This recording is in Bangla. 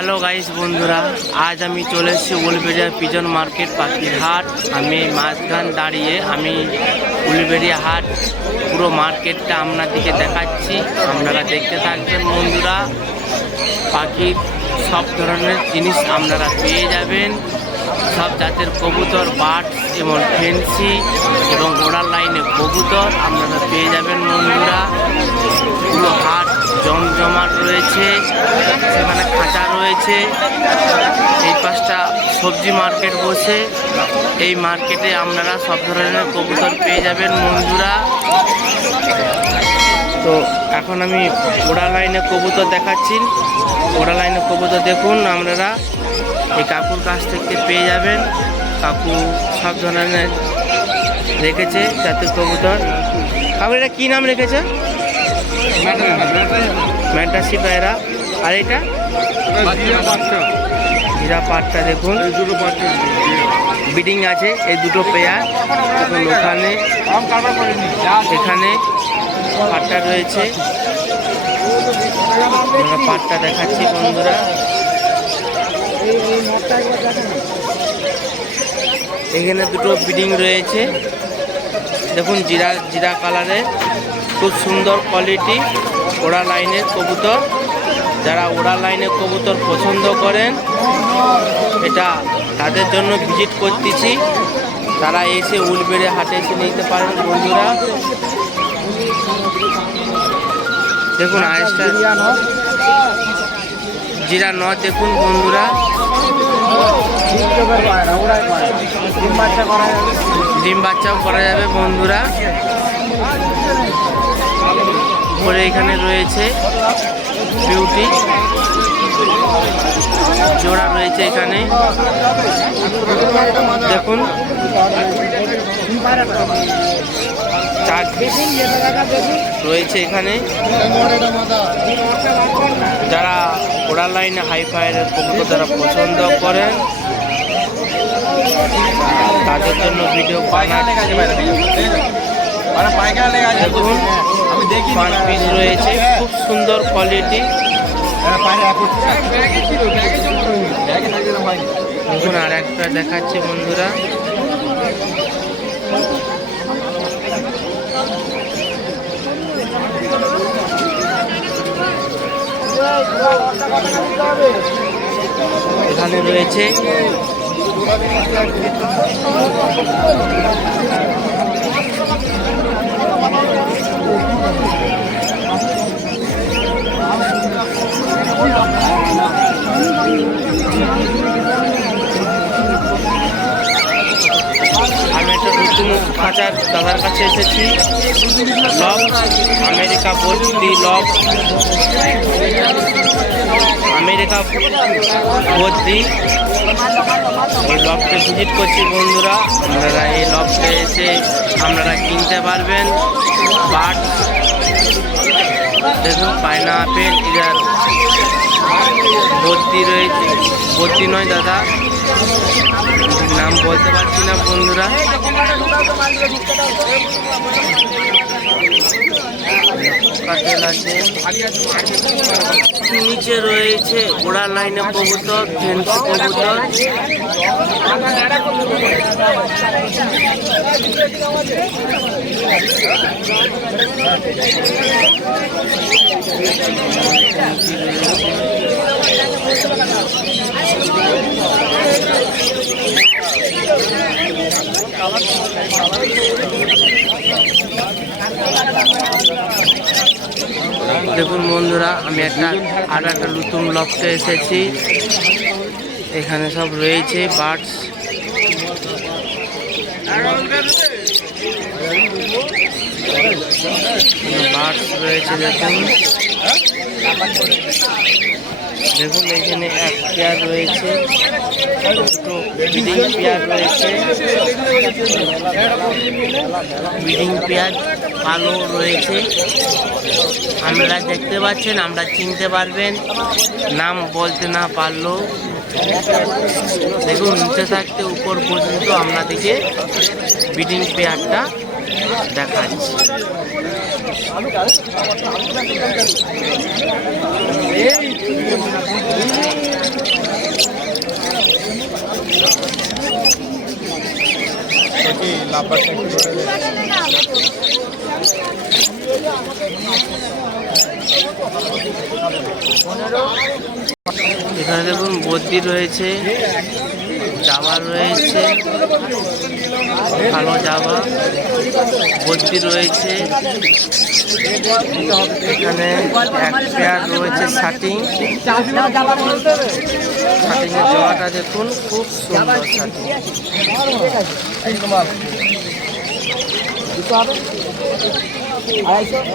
হ্যালো গাইস বন্ধুরা। আজ আমি চলে এসেছি উলবেড়িয়া পিজন মার্কেট পাখির হাট। আমি মাঝখান দাঁড়িয়ে আমি উলবেড়িয়া হাট পুরো মার্কেটটা আপনাদেরকে দেখাচ্ছি। আপনারা দেখতে থাকবেন, বন্ধুরা। পাখির সব ধরনের জিনিস আপনারা পেয়ে যাবেন। সব জাতের কবুতর বাট এবং ফেন্সি এবং ওড়ার লাইনে কবুতর আপনারা পেয়ে যাবেন, বন্ধুরা। পুরো হাট জমজমাট রয়েছে, সেখানে খাঁচা রয়েছে। এই পাশটা সবজি মার্কেট বসে। এই মার্কেটে আপনারা সব ধরনের কবুতর পেয়ে যাবেন বন্ধুরা তো এখন আমি ওড়া লাইনে কবুতর দেখাচ্ছি। ওড়া লাইনে কবুতর দেখুন আপনারা। এই কাকুর কাছ থেকে পেয়ে যাবেন। কাকু সব ধরনের রেখেছে জাতীয় কবুতর। কাকু, এটা কী নাম রেখেছে? ম্যান্টাসি পায়রা আর এটা? জিরা পাটটা দেখুন। বিডিং আছে, এই দুটো পেয়ার দেখুন ওখানে এখানে পাটটা রয়েছে। আমরা পাটটা দেখাচ্ছি বন্ধুরা। এখানে দুটো বিডিং রয়েছে। দেখুন জিরা জিরা কালারের খুব সুন্দর কোয়ালিটি ওড়া লাইনের কবুতর। যারা ওড়া লাইনের কবুতর পছন্দ করেন এটা তাদের জন্য ভিজিট করতেছি। তারা এসে উলবেড়ে হাটে এসে নিতে পারেন বন্ধুরা। দেখুন আইসটা জিরা ন দেখুন বন্ধুরা। ডিম বাচ্চাও করা যাবে বন্ধুরা। পরে এখানে রয়েছে বিউটি। জোড়া রয়েছে এখানে। দেখুন। চার রয়েছে এখানে। যারা ওড়া লাইনে হাই ফায়ারের কবুতর পছন্দ করেন, তাদের জন্য ভিডিও বানাচ্ছি। দেখুন। পাঁচ পিস রয়েছে খুব সুন্দর কোয়ালিটি দেখুন আর একটা দেখাচ্ছে বন্ধুরা। এখানে রয়েছে খাঁচার দাদার কাছে এসেছি। লব আমেরিকা বদ্রি লব আমেরিকা বদ্রি এই লককে ভিজিট করছি বন্ধুরা। আপনারা এই লককে এসে আপনারা কিনতে পারবেন। বাট দেখুন পায়না আপেল ইধার বদ্রি রয়েছে। বদ্রি নয় দাদা। নাম বলতে পারছি না বন্ধুরা। নিচে রয়েছে ওড়া লাইনে কবুতর ফেন্সি কবুতর। দেখুন বন্ধুরা, আমি একটা আর একটা নতুন লফটে এসেছি। এখানে সব রয়েছে বার্ডস বার্ডস রয়েছে দেখুন। দেখুন, এখানে এক পেয়ার রয়েছে, দুটো রয়েছে ব্রিডিং পেয়ার কালো রয়েছে। আপনারা দেখতে পাচ্ছেন, আমরা চিনতে পারবেন, নাম বলতে না পারলেও। দেখুন, নিচে থাকতে উপর পর্যন্ত আপনাদেরকে ব্রিডিং পেয়ারটা দেখাচ্ছি। এখানে দেখুন বদ্যি রয়েছে জামা রয়েছে, ভালো জামা বদ্যি রয়েছে। এখানে এক পেয়ার রয়েছে শার্টিং এর জামাটা দেখুন, খুব সুন্দর শার্টিং